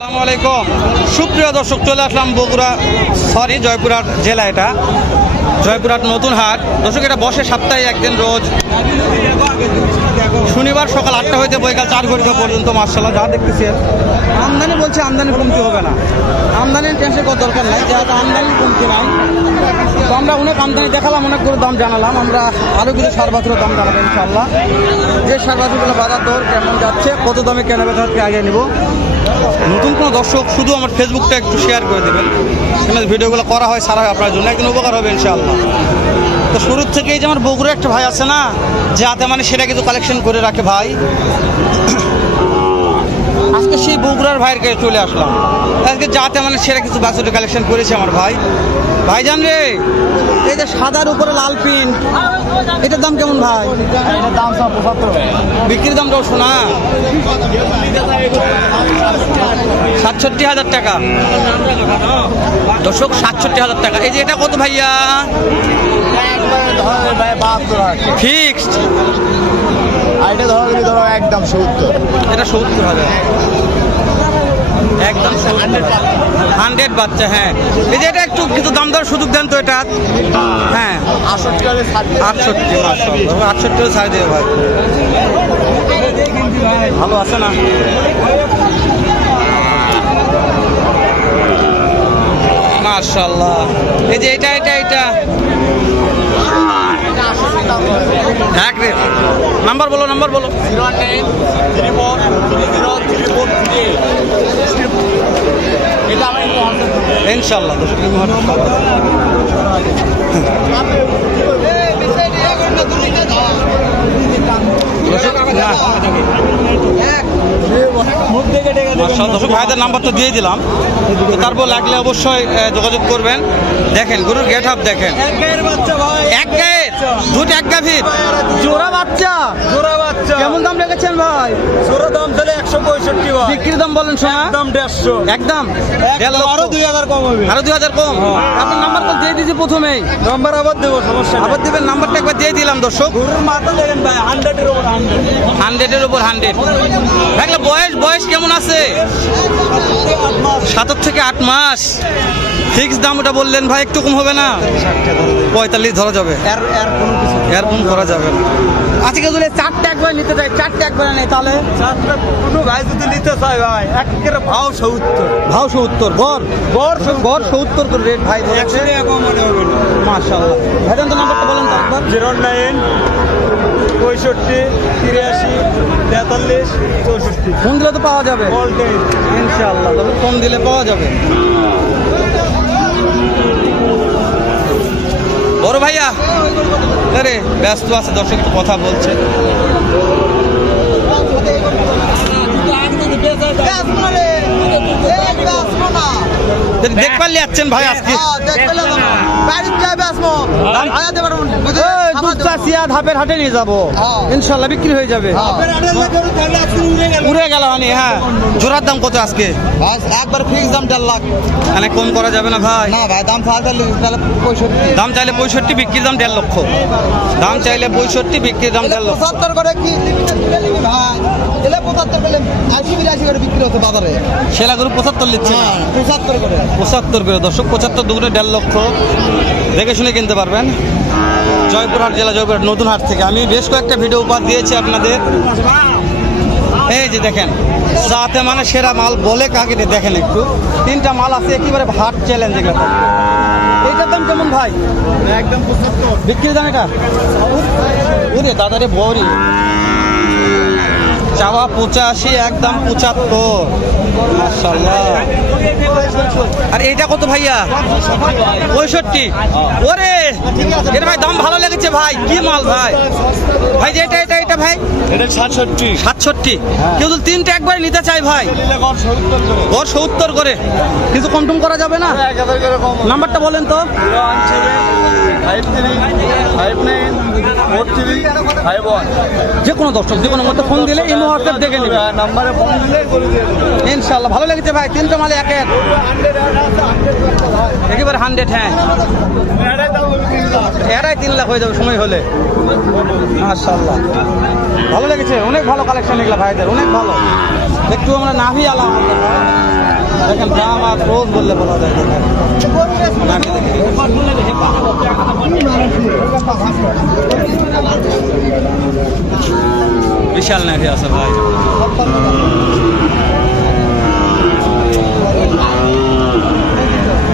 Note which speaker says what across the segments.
Speaker 1: আসসালামু আলাইকুম। সুপ্রিয় দর্শক, চলে আসলাম বগুড়া সরি জয়পুরহাট জেলা এটা। জয়পুরহাট নতুন হাট। দর্শক, এটা বসে সপ্তাহে একদিন রোজ। শনিবার সকাল আটটা হইতে বৈকাল চার ঘটিকা পর্যন্ত মার্শাল্লাহ যা দেখতেছেন আমদানি বলছে আমদানি কমতি হবে না। আমদানির টেনশন করার দরকার নাই, যেহেতু আমদানি কমতি নাই। তো আমরা অনেক আমদানি দেখালাম, অনেক করে দাম জানালাম। আমরা আরও কিছু সার বাছুরের দাম জানাব ইনশাল্লাহ যে সার বাছুরগুলো বাজার দর কেমন যাচ্ছে, কত দামে কেনা বেচা আগে নিব। নতুন কোনো দর্শক শুধু আমার ফেসবুকটা একটু শেয়ার করে দেবেন। এখানে ভিডিওগুলো করা হয়, সারা হয় আপনার জন্য। একদিন উপকার হবে ইনশাআল্লাহ। তো শুরুর থেকেই যে আমার বগুড়া একটা ভাই আছে না, যে হাতে মানে সেটা কিন্তু কালেকশন করে রাখে ভাই। আজকে সেই বগুড়ার ভাইয়ের কাছে চলে আসলাম। আজকে যাতে মানে সেরা কিছু বাছুরের কালেকশন করেছে আমার ভাই। ভাই জানবে এই যে সাদার উপরে লাল পিন এটার দাম কেমন ভাই?
Speaker 2: এটার দাম সব পঁচাত্তর।
Speaker 1: বিক্রির দামটাও শোনা সাতষট্টি হাজার টাকা। দর্শক সাতষট্টি হাজার টাকা। এই যে এটা কত ভাইয়া? ফিক্সড
Speaker 2: আর এটা ধরো তুমি ধরো একদম সত্তর।
Speaker 1: এটা সত্তর হাজার একদম হান্ড্রেড বাচ্চা হ্যাঁ। এই যে এটা একটু কিছু দাম দর সুযোগ দেন তো এটা। হ্যাঁ।
Speaker 2: আটষট্টি
Speaker 1: আটষট্টি মাসাল্লাহ আটষট্টি ছাড় দেবে ভাই। ভালো আছে না? মাশাল্লাহ এই যে এটা এটা এটা। এক রে নাম্বার বলো নাম্বার বলো।
Speaker 2: Zero nine three four three zero three four three এটা
Speaker 1: ইনশাল্লাহ দর্শক ভাইদের নাম্বার তো দিয়ে দিলাম। তারপর লাগলে অবশ্যই যোগাযোগ করবেন। দেখেন গরুর গেট আপ দেখেন এক গায়ে দুটো এক গাভীর জোড়া বাচ্চা।
Speaker 3: জোড়া বাচ্চা।
Speaker 1: কেমন দাম রেখেছেন ভাই?
Speaker 3: জোড়া দাম চলে একশো পঁয়ষট্টি ভাই।
Speaker 1: বিক্রির দাম বলেন শোনা।
Speaker 3: দাম দেড়শো।
Speaker 1: একদম।
Speaker 3: আরও দুই হাজার কম হবে।
Speaker 1: আরও দুই হাজার কম। আপনার নাম্বার তো দিয়ে দিয়েছি প্রথমেই।
Speaker 3: নাম্বার আবার দেবো সমস্যা
Speaker 1: আবার দেবেন নাম্বারটা একবার দিয়ে দিলাম দর্শক।
Speaker 3: গরুর মাথা দেখেন ভাই হান্ড্রেডের ওপর হান্ড্রেড
Speaker 1: হান্ড্রেডের উপর হান্ড্রেড দেখলে বয়স বয়স কেমন আছে? সাতের থেকে আট মাস। ফিক্স দাম ওটা বললেন ভাই একটু কম হবে না। পঁয়তাল্লিশ ধরা যাবে।
Speaker 3: কোনো কিছু
Speaker 1: এর করা যাবে না। আজকে যদি চারটে একবার নিতে চাই চারটে একবার নেই তাহলে?
Speaker 3: চারটা কোনো ভাই যদি নিতে চাই ভাই একের ভাও সত্তর।
Speaker 1: ভাও সত্তর গড়
Speaker 3: গড়
Speaker 1: গড় সত্তর করে রেট ভাই
Speaker 3: একশো টাকা কম মনে হবে না।
Speaker 1: মাশাল্লাহ ভাইজান তো নাম্বারটা বলেন তো একবার।
Speaker 3: জিরো নাইন পঁয়ষট্টি তিরাশি তেতাল্লিশ চৌষট্টি।
Speaker 1: ফোন দিলে তো পাওয়া যাবে।
Speaker 3: টাইম
Speaker 1: তবে ফোন দিলে পাওয়া যাবে। ভাইয়া আরে ব্যস্ত আছে দর্শক একটু কথা বলছে দেখবার যাচ্ছেন ভাই আজকে চাষিয়া ধাপের হাটে নিয়ে যাব। ইনশাল্লাহ বিক্রি হয়ে যাবে। উড়ে গেল। হানি হ্যাঁ। জোড়ার দাম কত আজকে?
Speaker 2: একবার ফিক্স দাম দেড় লাখ।
Speaker 1: মানে কম করা যাবে না ভাই?
Speaker 2: না ভাই দাম পঁয়ষট্টি।
Speaker 1: দাম চাইলে পঁয়ষট্টি বিক্রির দাম দেড় লক্ষ। দাম চাইলে পঁয়ষট্টি বিক্রির দাম দেড় লক্ষ।
Speaker 2: পঁচাত্তর করে কি? পঁচাত্তর করে আশি বিরাশি করে বিক্রি হচ্ছে বাজারে।
Speaker 1: সেলা গরু পঁচাত্তর
Speaker 2: হ্যাঁ পঁচাত্তর করে।
Speaker 1: পঁচাত্তর করে দর্শক পঁচাত্তর দুগুণে দেড় লক্ষ। দেখে শুনে কিনতে পারবেন। জয়পুরহাট জেলা জয়পুরহাট নতুন হাট থেকে। আমি বেশ কয়েকটা ভিডিও উপহার দিয়েছি আপনাদের। এই যে দেখেন যাতে মানে সেরা মাল বলে কাকে দেখেন একটু। তিনটা মাল আছে একেবারে হাট চ্যালেঞ্জ এগুলো। এইটার দাম কেমন ভাই?
Speaker 3: একদম
Speaker 1: বিক্রির দাম এটা? ওরে দাদারে বড়ি। চাওয়া পঁচাশি একদম পঁচাত্তর। আর এইটা কত ভাইয়া? পঁয়ষট্টি। ওরে! এর ভাই দাম ভালো লেগেছে ভাই। কি মাল ভাই? ভাই যে এটা এটা এটা ভাই?
Speaker 3: এটা সাতষট্টি।
Speaker 1: সাতষট্টি। কেউ যদি তিনটা একবার নিতে চাই ভাই
Speaker 3: করে।
Speaker 1: সত্তর করে। কিন্তু কমটম করা যাবে না? নাম্বারটা বলেন তো।
Speaker 3: Five three five nine four three five one
Speaker 1: যে কোনো দর্শক যে কোনো মতো ফোন দিলে এই হোয়াটসঅ্যাপ দেখে নেবে।
Speaker 3: নাম্বারে ফোন দিলে করে
Speaker 1: ইনশাল্লাহ ভালো লেগেছে ভাই তিনটে মালে এক এক। একেবারে হান্ড্রেড হ্যাঁ। এরাই তিন লাখ হয়ে যাবে সময় হলে। মাশাল্লাহ ভালো লেগেছে অনেক ভালো কালেকশন এগুলো ভাইদের অনেক ভালো। একটু আমরা নাভি আলাম দেখেন দাম আর রোজ বললে বলা যায় দেখেন নাকি দেখি। বিশাল নাকি আছে ভাই?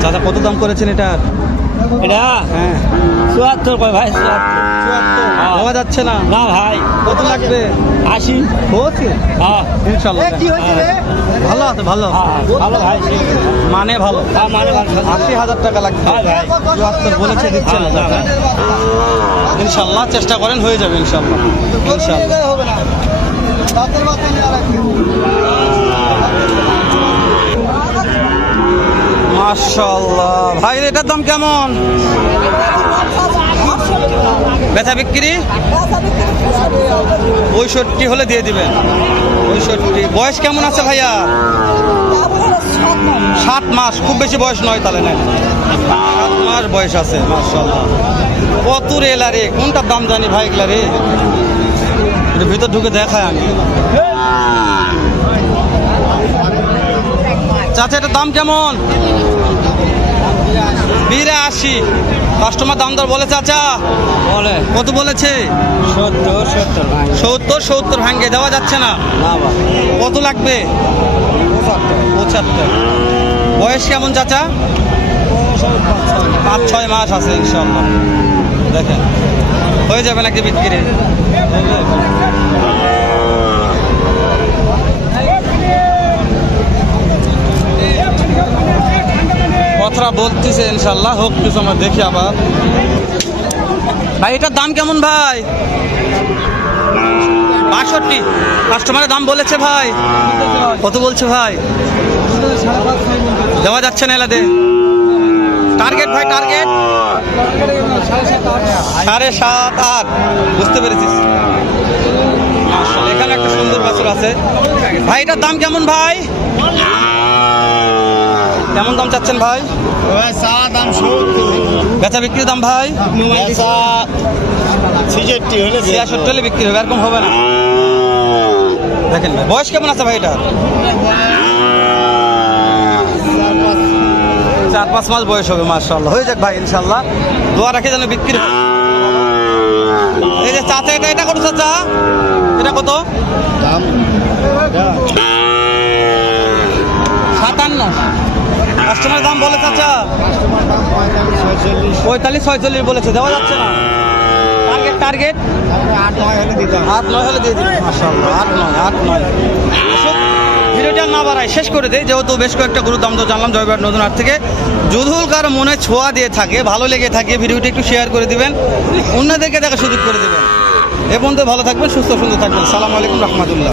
Speaker 1: চাচা কত দাম করেছেন এটার
Speaker 4: এটা?
Speaker 1: হ্যাঁ।
Speaker 4: চুয়াত্তর কয় ভাই? চুয়াত্তর।
Speaker 1: চুয়াত্তর হওয়া যাচ্ছে না?
Speaker 4: না ভাই।
Speaker 1: কত লাগবে?
Speaker 4: আশি।
Speaker 1: হচ্ছে
Speaker 4: হ্যাঁ।
Speaker 1: ইনশাল্লাহ। ভালো আছে ভালো।
Speaker 4: হ্যাঁ, ভালো ভাই
Speaker 1: মানে ভালো।
Speaker 4: হ্যাঁ, মানে ভালো।
Speaker 1: আশি হাজার টাকা লাগবে
Speaker 4: হ্যাঁ, ভাই।
Speaker 1: চুয়াত্তর বলেছে দিচ্ছে না
Speaker 4: হ্যাঁ,
Speaker 1: ইনশাল্লাহ চেষ্টা করেন হয়ে যাবে ইনশাল্লাহ। ইনশাল্লাহ।
Speaker 2: হবে না। দাঁতের বাচ্চা
Speaker 1: মাশাল্লাহ ভাই, এটার দাম কেমন? বেচা বিক্রি? পঁয়ষট্টি হলে দিয়ে দিবেন। পঁয়ষট্টি। বয়স কেমন আছে ভাইয়া? সাত মাস। খুব বেশি বয়স নয় তাহলে না সাত মাস বয়স আছে মাশাল্লাহ কত রে এলা রে কোনটার দাম জানি ভাই এগুলা রে? একটু ভিতর ঢুকে দেখায় আমি। চাচা এটার দাম কেমন? বিরাশি। কাস্টমার দাম দর বলে চাচা।
Speaker 4: বলে।
Speaker 1: কত বলেছে?
Speaker 4: সত্তর সত্তর ভাই
Speaker 1: সত্তর সত্তর ভাঙ্গে দেওয়া যাচ্ছে না।
Speaker 4: না
Speaker 1: কত লাগবে? পঁচাত্তর। বয়স কেমন চাচা? পাঁচ ছয় মাস আছে ইনশাল্লাহ দেখেন। হয়ে যাবে নাকি বিক্রি কথা বলতেছে ইনশাল্লাহ হোক, কিছু আমরা দেখি আবার। ভাই, এটার দাম কেমন ভাই? বাষট্টি। কাস্টমারের দাম বলেছে ভাই। কত বলছে ভাই? দেওয়া যাচ্ছে না এলাদে। টার্গেট ভাই, টার্গেট? সাড়ে সাত আট। বুঝতে পেরেছিস? এখানে একটা সুন্দর বাছুর আছে। ভাই, এটার দাম কেমন ভাই? কেমন দাম চাচ্ছেন ভাই? বেচা বিক্রির দাম ভাই?
Speaker 3: ছিষট্টি হলে
Speaker 1: ছিয়াষট্টি হলে বিক্রি হবে এরকম হবে না? দেখেন বয়স কেমন আছে ভাই এটা? চার পাঁচ মাস বয়স হবে মার্শাল্লাহ হয়ে যাক ভাই ইনশাল্লাহ দোয়া রাখে যেন বিক্রি এই যে চাচা এটা এটা কত চাচা এটা কত? সাতান্ন। কাস্টমার দাম বলে চাচা। পঁয়তাল্লিশ, ছয়চল্লিশ বলেছে, দেওয়া যাচ্ছে না। টার্গেট টার্গেট
Speaker 3: আট, নয় হলে দিতাম
Speaker 1: আট নয় হলে দিয়ে দিন। আট, নয় আট, নয়। ভিডিওটা না বাড়ায়, শেষ করে দেয় যেহেতু বেশ কয়েকটা গুরু দাম তো জানলাম জয়বার নতুন হাট থেকে। যদুল কারও মনে ছোঁয়া দিয়ে থাকে, ভালো লেগে থাকে, ভিডিওটি একটু শেয়ার করে দিবেন। অন্যদেরকে দেখা সুযোগ করে দিবেন। এ পর্যন্ত ভালো থাকবেন, সুস্থ, সুন্দর থাকবেন। সালাম আলাইকুম, রহমতুল্লাহ।